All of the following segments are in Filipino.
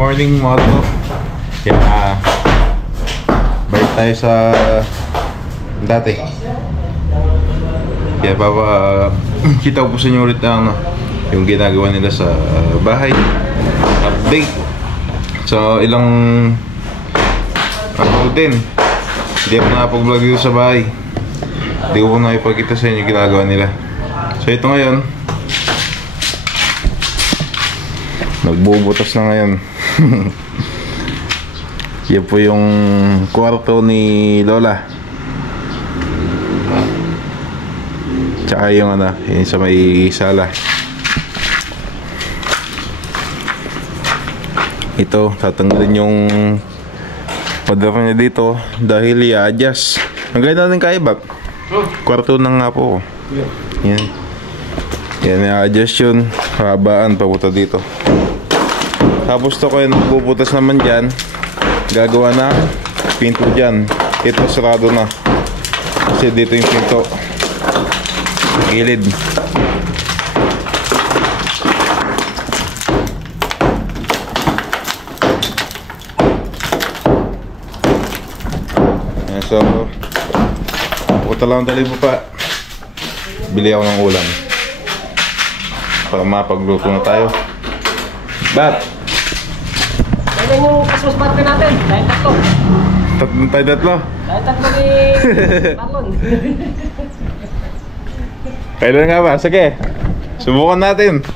morning mga to. Kaya balik tayo sa dati. Kaya kita ko po sa inyo ulit ang yung ginagawa nila sa bahay. Update. So ilang din. Hindi ako nakapag-vlog dito sa bahay. Hindi ko po nakipagkita sa inyo yung ginagawa nila. So ito ngayon, nagbubutas na ngayon. Yan po yung kwarto ni Lola. Tsaka yung yung sa may sala. Ito, tatanggalin yung pader niya dito dahil i-adjust. Ang ganda natin kaibab. Kwarto na nga po. Yan. Yan, i-adjust yun. Habaan, papunta dito. Tapos ito kayo nagbubutas naman dyan. Gagawa na pinto dyan. Ito sarado na. Kasi dito yung pinto. Gilid. So, pupunta lang dali po pa. Bili ako ng ulam para mapagluto na tayo. Bat! Kailan yung Christmas party natin? Dahil tatlo. Tatlo? Dahil tatlo ni Marlon. Kailan nga ba? Sige, subukan natin.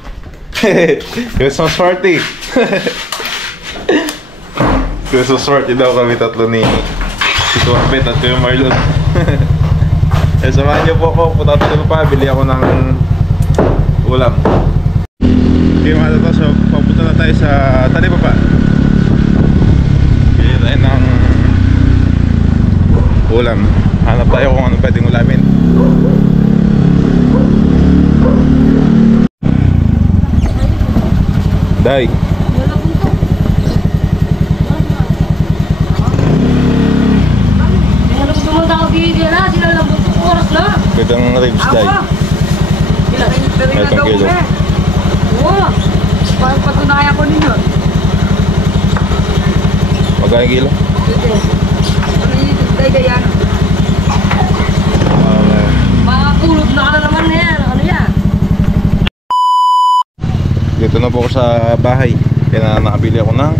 Christmas party. Christmas party daw kami tatlo ni Tito Abet at Kuya Marlon. Eh, samahan niyo po ako. Punta tayo pa. Bili ako ng ulam. Okay mga tato. So, papunta na tayo sa Talipapa. Bili tayo ng ulam. Hanap tayo kung ano pwedeng ulamin. Day. Gandang ribs, Day. Itong kilo. Oo. Parang patunaya ko ninyo. Magkano kilo? Day-dayan. Makakulog na ka na naman na yan. Ano yan? Dito na po ako sa bahay. Kaya nakabili ako ng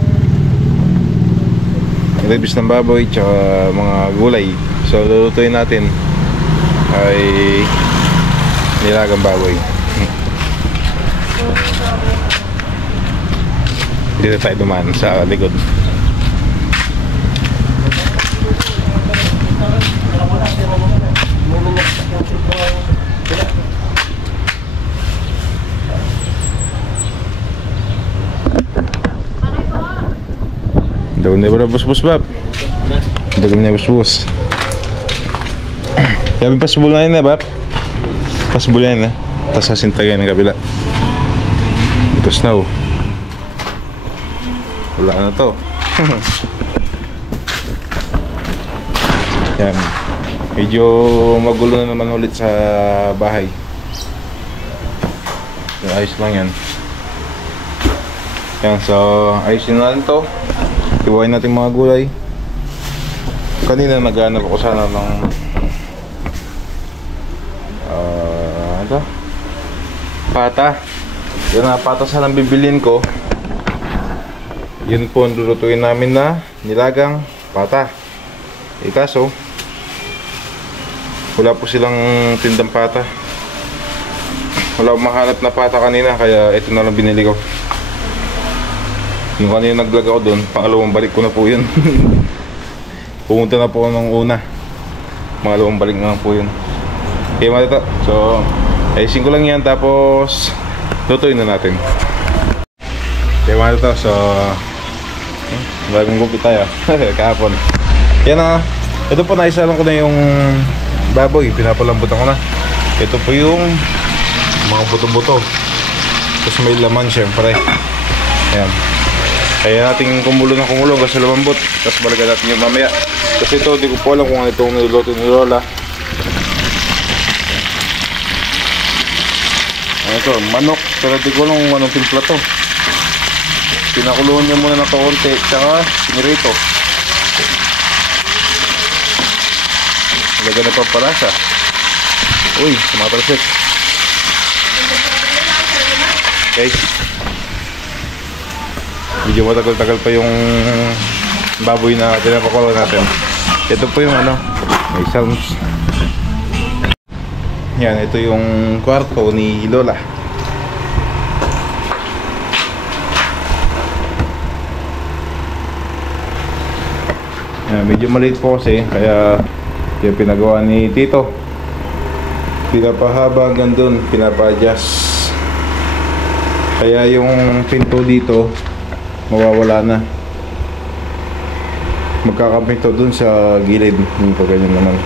ribs ng baboy tsaka mga gulay. So lulutuin natin ay nilagang baboy. Dito tayo dumaan sa likod. Daw na ba bus-bus bab? Daw na bus-bus. Sabi pasbol na yun na bab? Pasbol na yun na. Tapos sasintagay ng kabila. Ito snow. Wala na to. Yan. Medyo magulo na naman ulit sa bahay. Ayos lang yan. Yan, so ayusin na lang to. Iwain natin mga gulay. Kanina naghanap ako sana ng pata. Yan na pata sana bibilin ko. Yun po ang lulutuin namin na nilagang pata. Kaso wala po silang tindang pata. Wala akong mahanap na pata kanina, kaya ito na lang binili ko. Yung kanina naglag ako doon, pangalawang balik ko na po yun. Pumunta na po ako ng una. Pangalawang balik na po yun. Okay mga tata, so ayusin ko lang yan, tapos lutuin na natin. Okay mga tata, so bagong gupit tayo. Kahapon. Yan na, ito po naisalang ko na yung baboy, pinapalambutan ko na. Ito po yung mga buto-buto. Tapos may laman syempre. Ayan. Kaya natin kumulo ng kumulo kasi lumambot. Tapos balikan natin yung mamaya. Kasi ito, di ko po alam kung ano itong niluluto ni Lola. Ano ito, manok. Pero di ko alam kung anong timpla to. Pinakuluan niya muna ng kaunti, tsaka nirito. Lagyan na pampalasa. Uy, tumatalsik. Okay. Medyo matagal-tagal pa yung baboy na pinapakulo natin. Ito po yung ano, may sounds. Yan, ito yung kwarto ni Lola. Yan, medyo maliit po kasi, kaya yung pinagawa ni Tito. Pinapahaba hanggang dun, pinapa-adjust. Kaya yung pinto dito mawawala na. Magkakapinto dun sa gilid. Yung ganyan naman.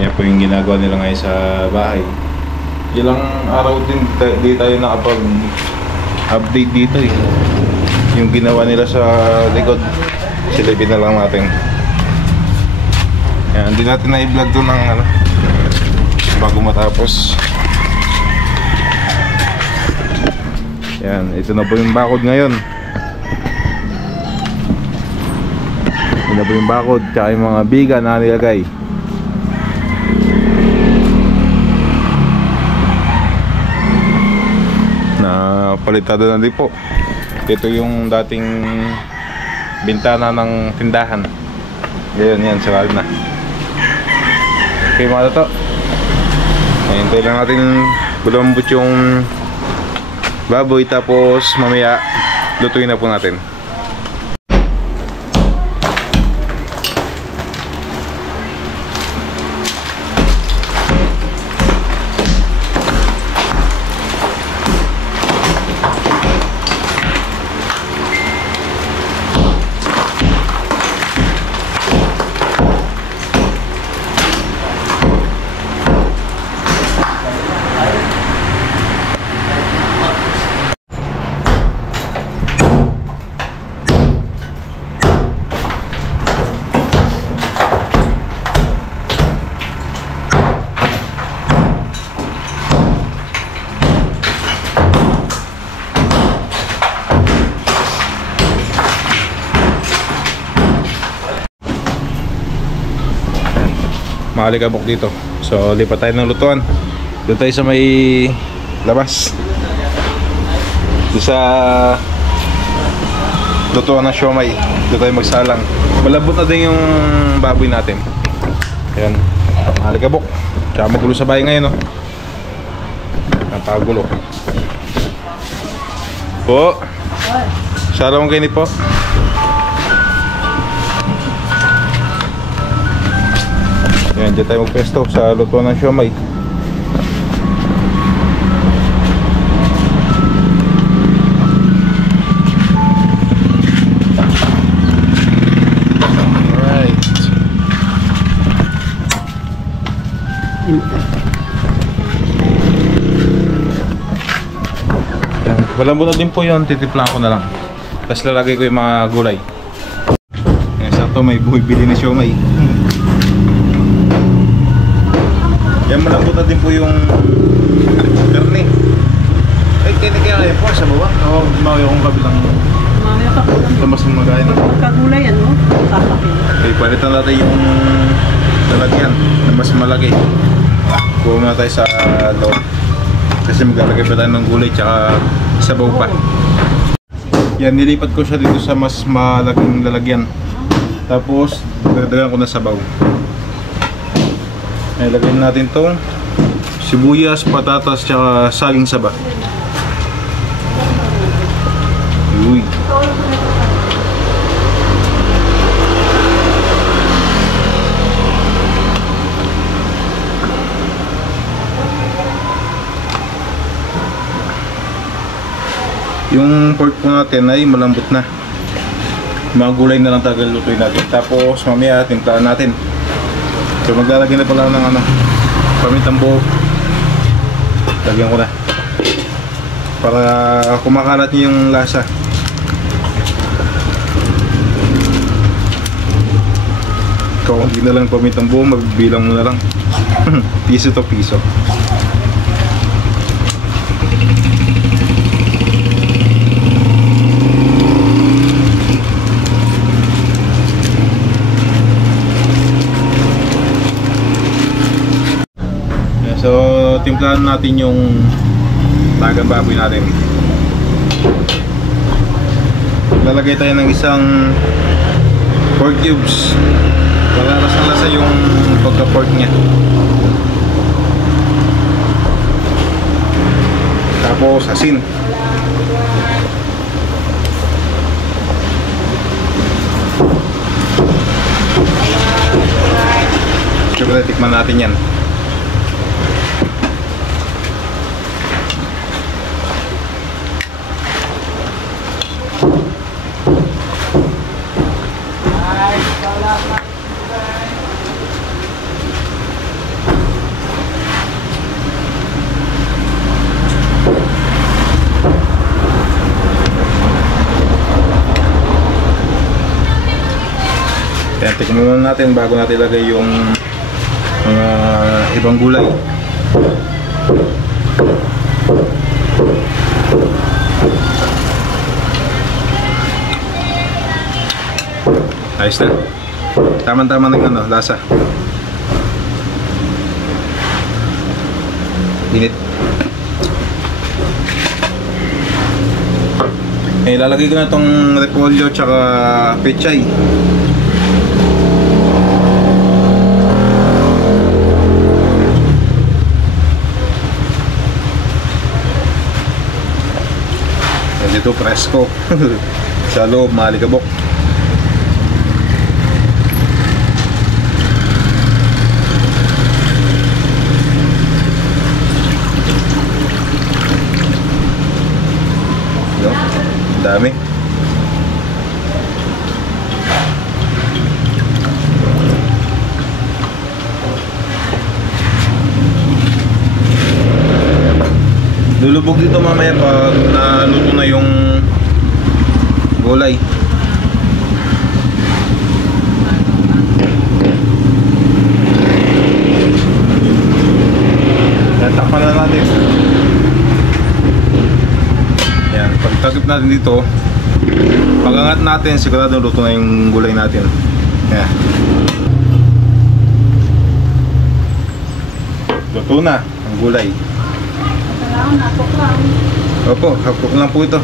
Yan po yung ginagawa nila ngayon sa bahay. Ilang araw din di tayo nakapag-update dito eh. Yung ginawa nila sa likod, silipin na lang natin. Yan, hindi natin na-i-vlog doon ng ano, bago matapos. Yan, ito na po yung bakod ngayon. Ito na po yung bakod, tsaka yung mga biga na nilagay. Na palitada na din po. Ito yung dating bintana ng tindahan. Ngayon yan, sarado na. Okay mga toto, hintay lang natin bulambot yung baboy, tapos mamaya lutuin na po natin. Makalikabok dito. So lipat tayo ng lutuan. Doon tayo sa may labas. Doon sa lutuan ng siomay. Doon tayo magsalang. Malambot na din yung baboy natin. Ayan, makalikabok. Tsaka magulo sa bahay ngayon, no? Napagulo po. Salam kayo ni po. Yan, dyan tayo magpesto sa lutuan ng siomay. Alright. Yan, malambot na din po yun, titiplan ko na lang. Tapos lalagay ko yung mga gulay. Yan, sakto may bumibili na siomay. Yan, malambot na din po yung karne. Ay, kaya po sa baba. Oo, mawi akong kabilang tamas ng magayin. Magkagulay, ano? Sasakyan. Okay, palitan natin yung lalagyan na mas malaki. Kuha muna tayo sa loob. Kasi maglalagay pa tayo ng gulay tsaka sabaw pa. Yan, nilipat ko siya dito sa mas malaking lalagyan. Tapos, dagdagan ko na sabaw. Ilagay natin tong sibuyas, patatas, tsaka saging saba. Uy. Yung pork po natin ay malambot na. Mga gulay na lang tagal lutuin natin. Tapos mamaya timplahan natin. So maglalagay na pala ng ano, pamintang buo. Lagyan ko na para kumakalat niyo yung lasa. Kaunti na lang pamintang buo, magbilang mo na lang. Piso to piso. So, timplahan natin yung tagang baboy natin. Lalagay tayo ng isang pork cubes para lasang-lasa yung pagka-pork niya. Tapos asin. Siyempre tikman natin yan. Kaya tikman muna natin bago natin ilagay yung mga ibang gulay. Ayos na. Tama-tama ng ano, lasa. Init. Eh, lalagay ko na itong repolyo tsaka pechay. Dito presko. Sa loob malikabok. Yo, dami. Lulubog dito mamaya pag naluto na yung gulay. Tatakpan na natin. Yan, pag takip natin dito, pag angat natin, sigurado luto na yung gulay natin. Yan. Luto na ang gulay. Opo, hapok lang po ito.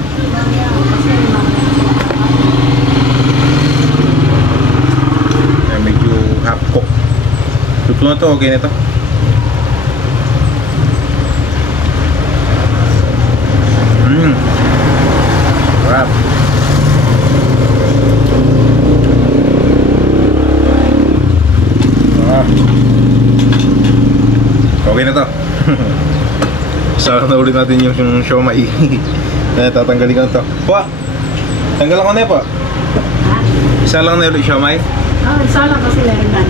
Medyo hapok. Luto na ito, okay na ito. Sarap. Okay na ito. Sarap na ulit natin yung siomai. Tatanggalin ko na ito. Po! Tanggalan ko na po. Isa lang na ulit siomai. Isa lang kasi meron na.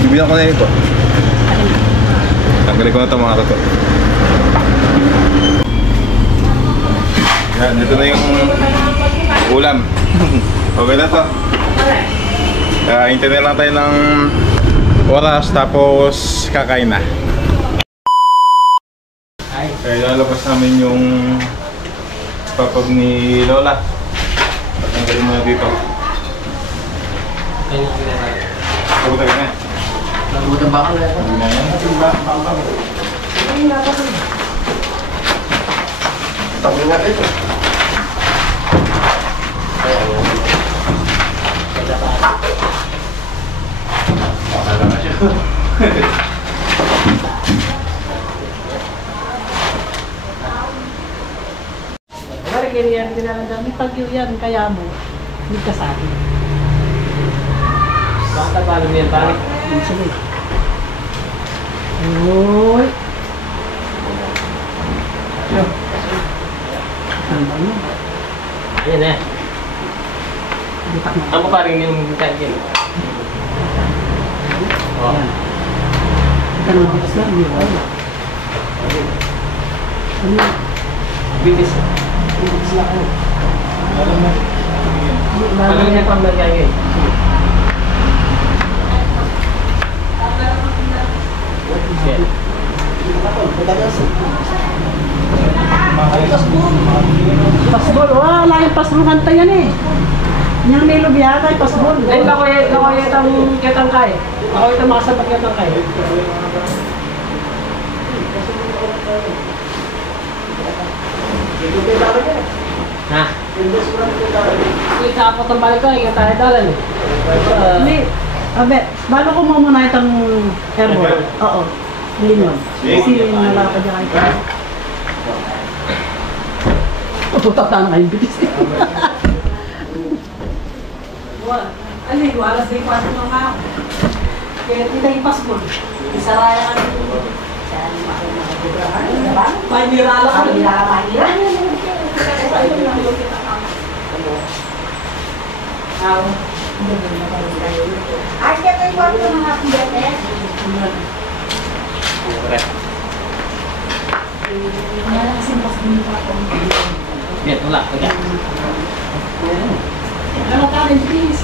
Bibigyan ko na yun po. Tanggalin ko na ito mga toto. Yan, dito na yung ulam. Okay na ito. Hintayin lang tayo ng oras tapos kakain na. Kaya lalabas namin yung papag ni Lola. Patanggalin mo na dito. Pagod ka na. Pagod ang bakal na ito. Pagod na yan. Pagod nga ito. Pakala na siya. Yan, may pagyo yan, kaya mo, hindi ka sabi. Bakit paano mo yan, pare? Sige. Uy! Ano ba yun? Ayan eh. Hindi pa Ako parang yung kanyan. Yan. Ika naman bitas lang, hindi ba? Ano yun? Bitis. Bitas lang ako. Parang yan pang magkagay. Pasbol, wala yung pasbol kanta yan eh. Yung nilo biyata yung pasbol. Ay, ako itang kay. Ako itang makasabat kitang kay. Ha? Wait, tapos ang balik ko, yung tayo dalan eh. Hindi. Abe, bago ko muna itong airborne. Oo. Hindi yun. Kasi nalakad niya kayo. Tutata na kayong bitis. Alin, walas na yung pasok ng ako. Kaya tita yung pasok. Isaraya ka ng may nirala ka. Ay, kaya tayo bago ng mga kumbete. Yan, wala. Kaya. Ano ka rin, please?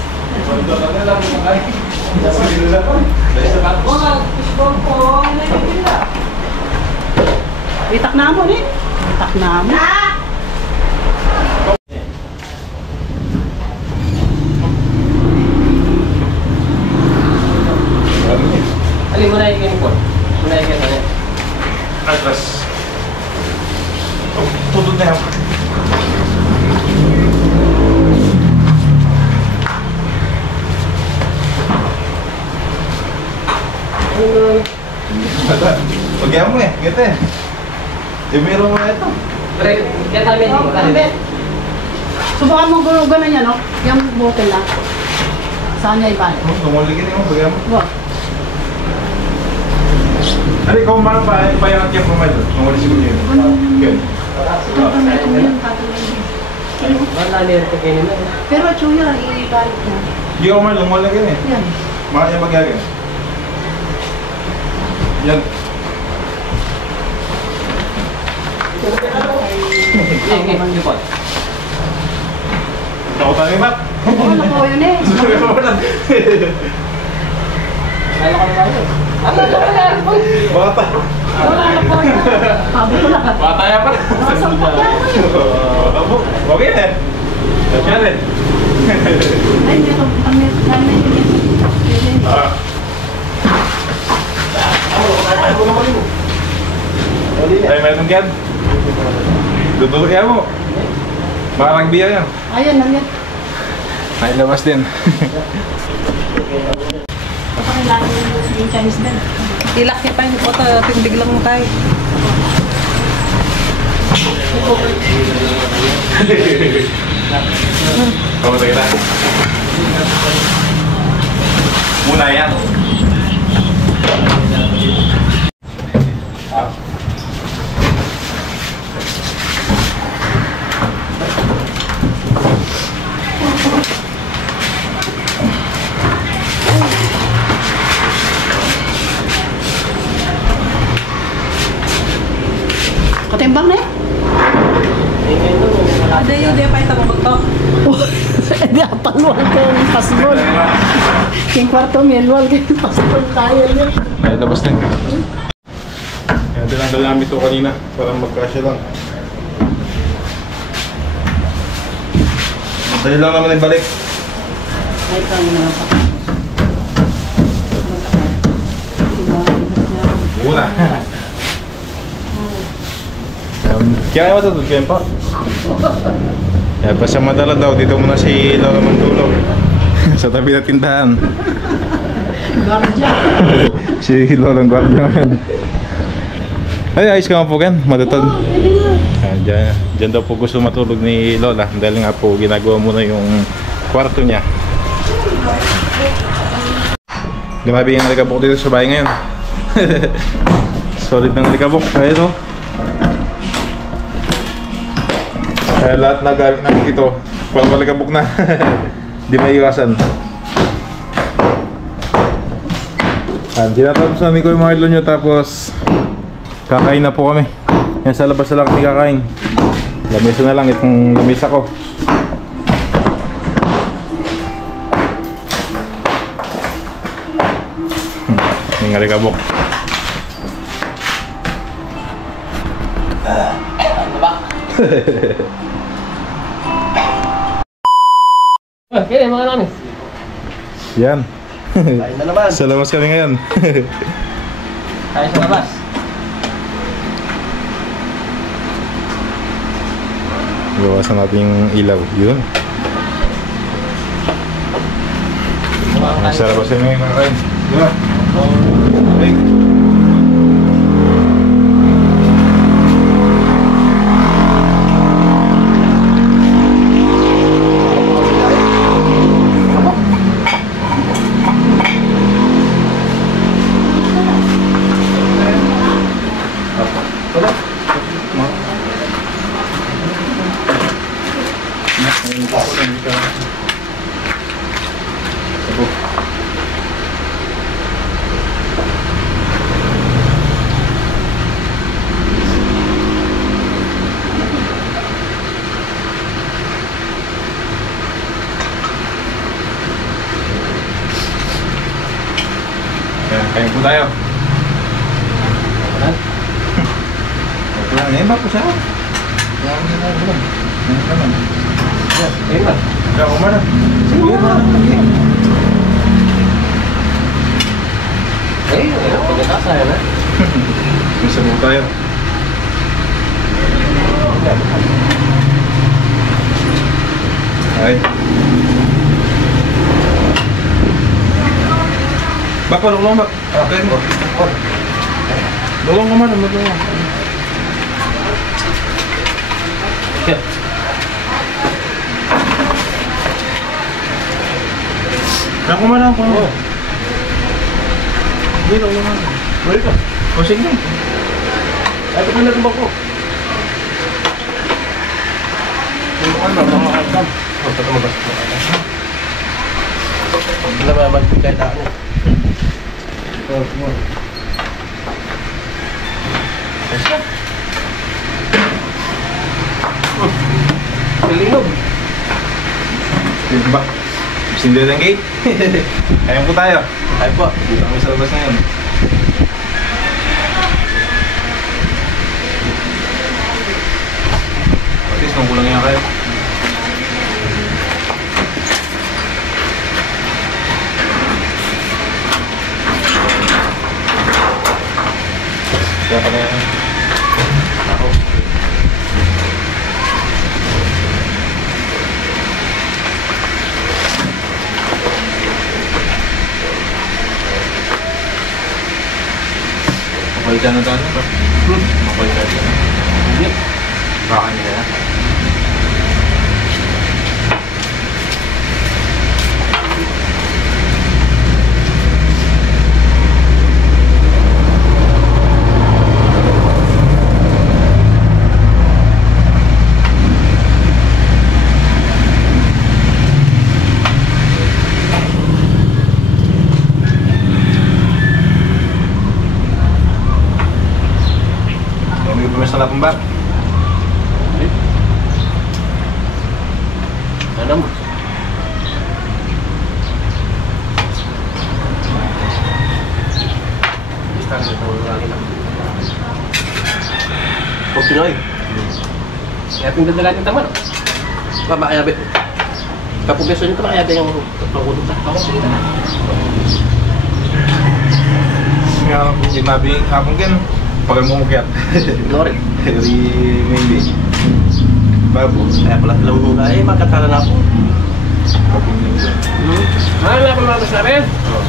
Itak na mo rin. Itak na mo. Alin mo na yung ganyan po? Muna yung ganyan. Atlas. Oh, tutod na yan. Pagyan mo eh, gete eh. Ibiro mo na ito. Pre, kaya tayo dito. Subukan mo gano'n yan, no? Yung butil lang. Saan niya ibalik? Tumuligin mo, pagyan mo. Wag. Ano, ikaw man pa, payangat yung pamay doon. Tumulig siguro yun. Okay. Wala nila ito ganyan na. Pero chuya, ibalik niya. Hindi ako man, lumulagin eh. Yan. Makanya magyagin. Yan. Sige, po. Ako tayo ba? Oo, nakuha yun eh. Kaya ka na tayo. Ano ito ka yan? Bata. Wala na po yun. Sabi ko lang. Bata yan pa. Nakasampak yan mo yun. Okay na. Yan rin. Ay, meron. Kami yun. Ay, meron yan. Dudurukin mo. Marang biya yan. Ayan, nangyat. Ay, labas din. Pakailangan yung Chinese din. Ilak niya pa yung auto, tindig lang mo tayo. Kamusta kita? Muna yan. Katimbang na eh. Ada yun, di pa ito magto. Hindi, paluan ko yung pasbol. Yung kwarto, melual ko yung pasbol. Kaya yun. Ay, labas din. Yan, tinanggal namin ito kanina para magkasya lang. Dahil lang naman ibalik. Ay, kami na sa Una. Kaya mo ito, kaya pa. Kaya pa siya madala daw, dito muna si Lola Mandulo. Sa tabi na tindahan. Gardya. Si Lola Guardian. Ay, ayos ka nga po Ken, matutod. Diyan daw po gusto matulog ni Lola. Dahil nga po ginagawa muna yung kwarto niya. Grabe yung alikabok dito sa bahay ngayon. Solid ng alikabok. Ayun o. Kaya lahat na galit namin dito, parang alikabok na. Di may iwasan. Tinatapos namin ko yung mga ilo nyo, tapos kakain na po kami. Yan sa labas na lang kami kakain. Lamesa na lang itong lamesa ko. Yung alikabok. Okay, mga namin. Yan. Kain na naman. Sa labas kami ngayon. Tayo sa labas. Iwasan natin yung ilaw. Yun. Masarap kasi may mga kain. Diba? Okay. Kain po tayo. Ito lang, eh, bako siya. Kaya mo na ulam. Ngayon ka man. Yes, ba? Kaya ko man. Sige ba? Pagkatasa yan ha. Bisa mo tayo. Ay. Bak, tulong bak. Okay mo. Tulong ka man, tulong. Ako man ako. Hindi ko naman. Balik ka. O sige. Ay, ito na ito ko. Tulungan na, mga kalsam. O, ito mo ba? Wala ba magpigay tayo? Ito, mo. Kalinog. Diba? Sindi ng gate. Ayun po tayo. Ay po. Dito kami sa labas ngayon. At least nung kulang yan kayo. Kaya ka na yan. Ako. Mapalitan na tayo ba? Mapalitan na. Hindi. Baka nila na. Masalah pembak. Ano mo? Basta na ito lagi lang. Kung Pinoy. Kaya pindadalan yung taman. Makayabi. Kapubeso nito makayabi yung pangkulong sa ako. Sige na. Nga ako po, sinabi akong kin. Pagal mo mukyat. Lori. Dari Mindi. Babu. Kaya pala lang muna eh, magkatala na ako. Kapindig. Ano na pala sa rin? Oh.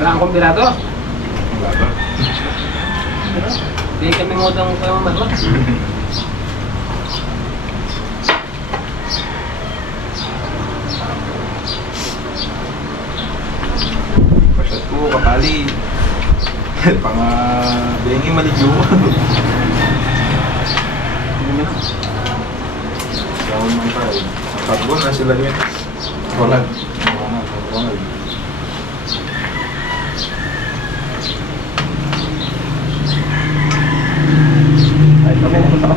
Wala akong kumpirato. Wala ba? Hindi kami ngutang pamamarla. Pasyat ko, kapali. Pang bengi maligyo. Sahon man tayo. Ang pagbuan na sila yun. Ronald. Ronald. Ay, kami na ito.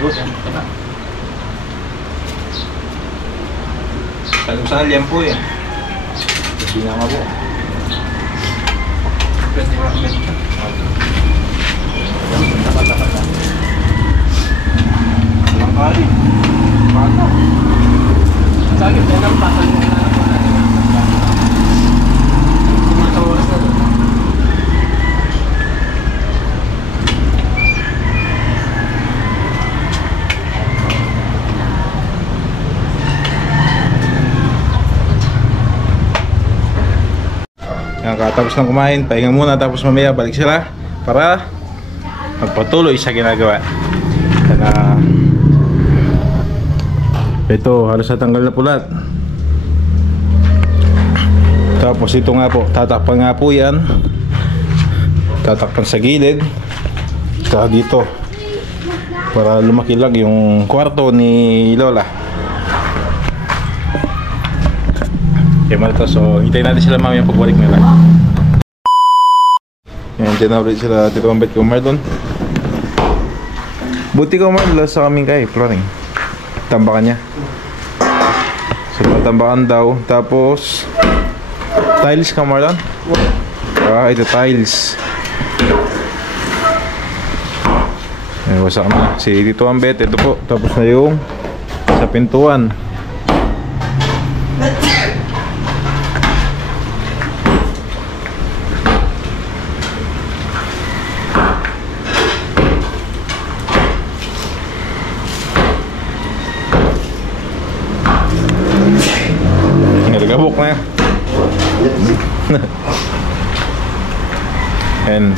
Terus yan, kata. Kalau sana liampu ya. Hindi nga nga po. Pwede mo kami. Dapat. Ang kali. Yan, katapos ng kumain, pahinga muna tapos mamaya balik sila para magpatuloy sa ginagawa. Kaya ito, halos natanggal na pulat. Tapos ito nga po, tatakpan nga po yan. Tatakpan sa gilid. Saka dito. Para lumaki lang yung kwarto ni Lola. Okay, malito. So, hintayin natin sila mamaya pagbalik nila. Yan, dyan na ulit sila Tito Ambet ko Marlon. Buti ko Marlon sa kaming kay flooring. Tambakan niya. So, tambakan daw. Tapos, tiles ka Marlon? Ah, ito tiles. Ayan, wasak na. Si Tito Ambet, ito po. Tapos na yung sa pintuan. Nagabok na. And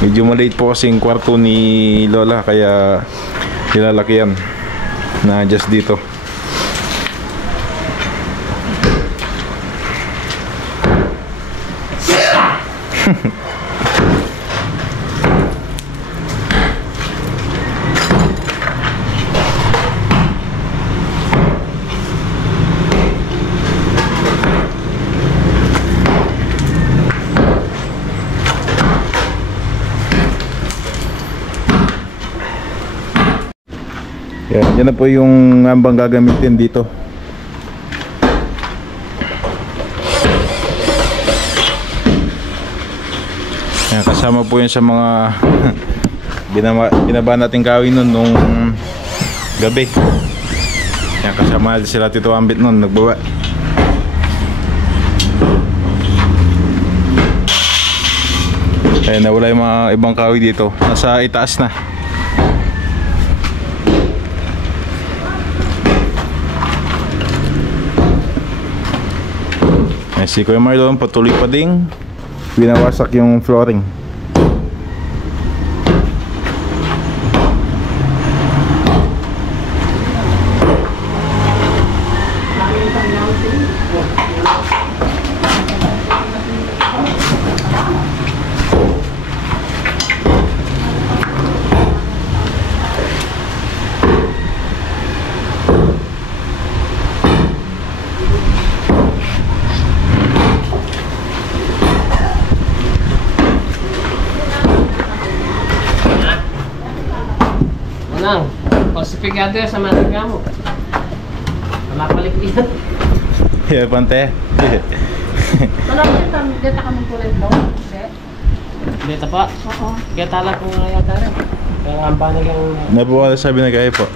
medyo maliit po kasing kwarto ni Lola kaya nilalaki yan na just dito. Yan na po yung ambang gagamitin dito. Yan, kasama po yun sa mga binaba natin kawin nun nung gabi. Yan, kasama natin sila Tito Ambet nun nagbawa. Ayan, nawala yung mga ibang kawi dito. Nasa itaas na. Si Kuya Marlon patuloy pa ding binawasak yung flooring. Nang, pasipigado yan sa mating nga mo. Wala palik yan. Yeah, pante. Wala dito kami kulay ito. Dito pa? Oo. Kaya tala ko nga yata rin. Kaya ang panig yung... Nabuwala sabi na kayo po.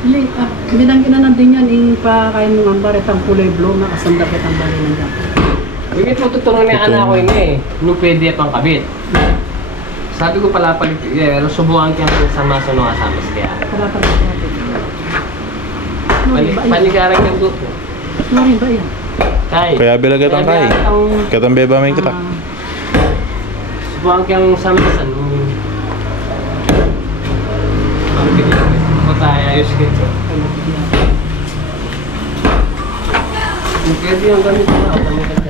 Hindi, binangginan din yan, ipakain mo ang baret ang kulay blue na kasandapit ang balinan dyan. Bigit mo tutulungan ni anak ko yun nung pwede pang kabit. Sabi ko pala palit, subukan kaya sa maso nung asama siya. Wala pa rin natin. Panigarang yung duto. Flooring ba yan? Tay. Kaya bilagat ang kay. Katambe ba may kita? Subukan kaya sa masan. Ang pinili. O tayo, ayos kito. Pwede yung gamit na.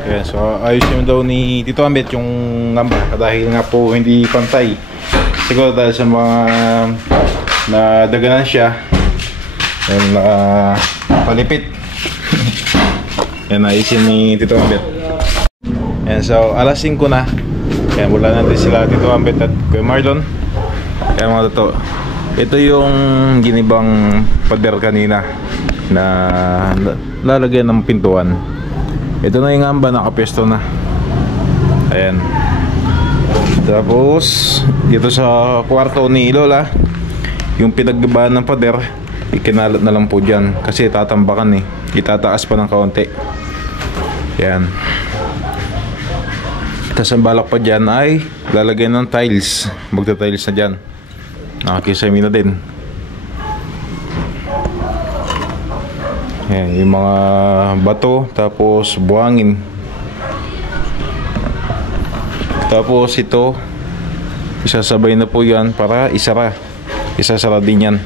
Okay, so ayos yun daw ni Tito Ambet yung ngamba dahil nga po hindi pantay. Siguro dahil sa mga nadaganan siya and palipit. Yan ayusin ni Tito Ambet. And so alas 5 na. Kaya mula natin sila Tito Ambet at Kuya Marlon. Kaya mga totoo, ito yung ginibang pader kanina na lalagyan ng pintuan. Ito na yung amba, nakapesto na. Ayan. Tapos dito sa kwarto ni Lola, yung pinaggabahan ng pader, ikinalat na lang po dyan kasi tatambakan eh, itataas pa ng kaunti. Yan. Tapos ang balak pa dyan ay lalagyan ng tiles, magta-tiles na dyan, nakakisami na din. Yan, yung mga bato, tapos buhangin. Tapos ito, isasabay na po yan para isasara din yan.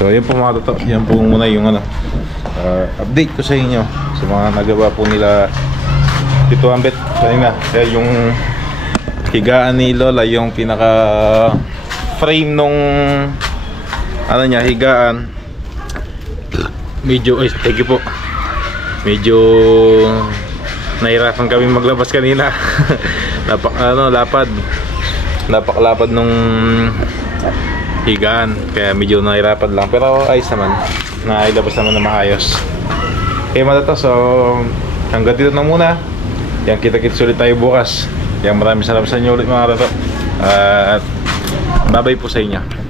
So yan po mga toto, yan po muna yung update ko sa inyo sa mga nagawa po nila Tito Ambet kanina. Kaya yung higaan ni Lola, yung pinaka frame nung ano niya, higaan, medyo, thank you po, medyo nahirapan kami maglabas kanina. Napakalapad nung higaan, kaya medyo nahirapan lang, pero ayos naman, nailabas naman na maayos. Okay mga tato, so hanggang dito na muna. Yan, kita-kits ulit tayo bukas. Yan, maraming salamat sa inyo ulit mga tato, at bye bye po sa inyo.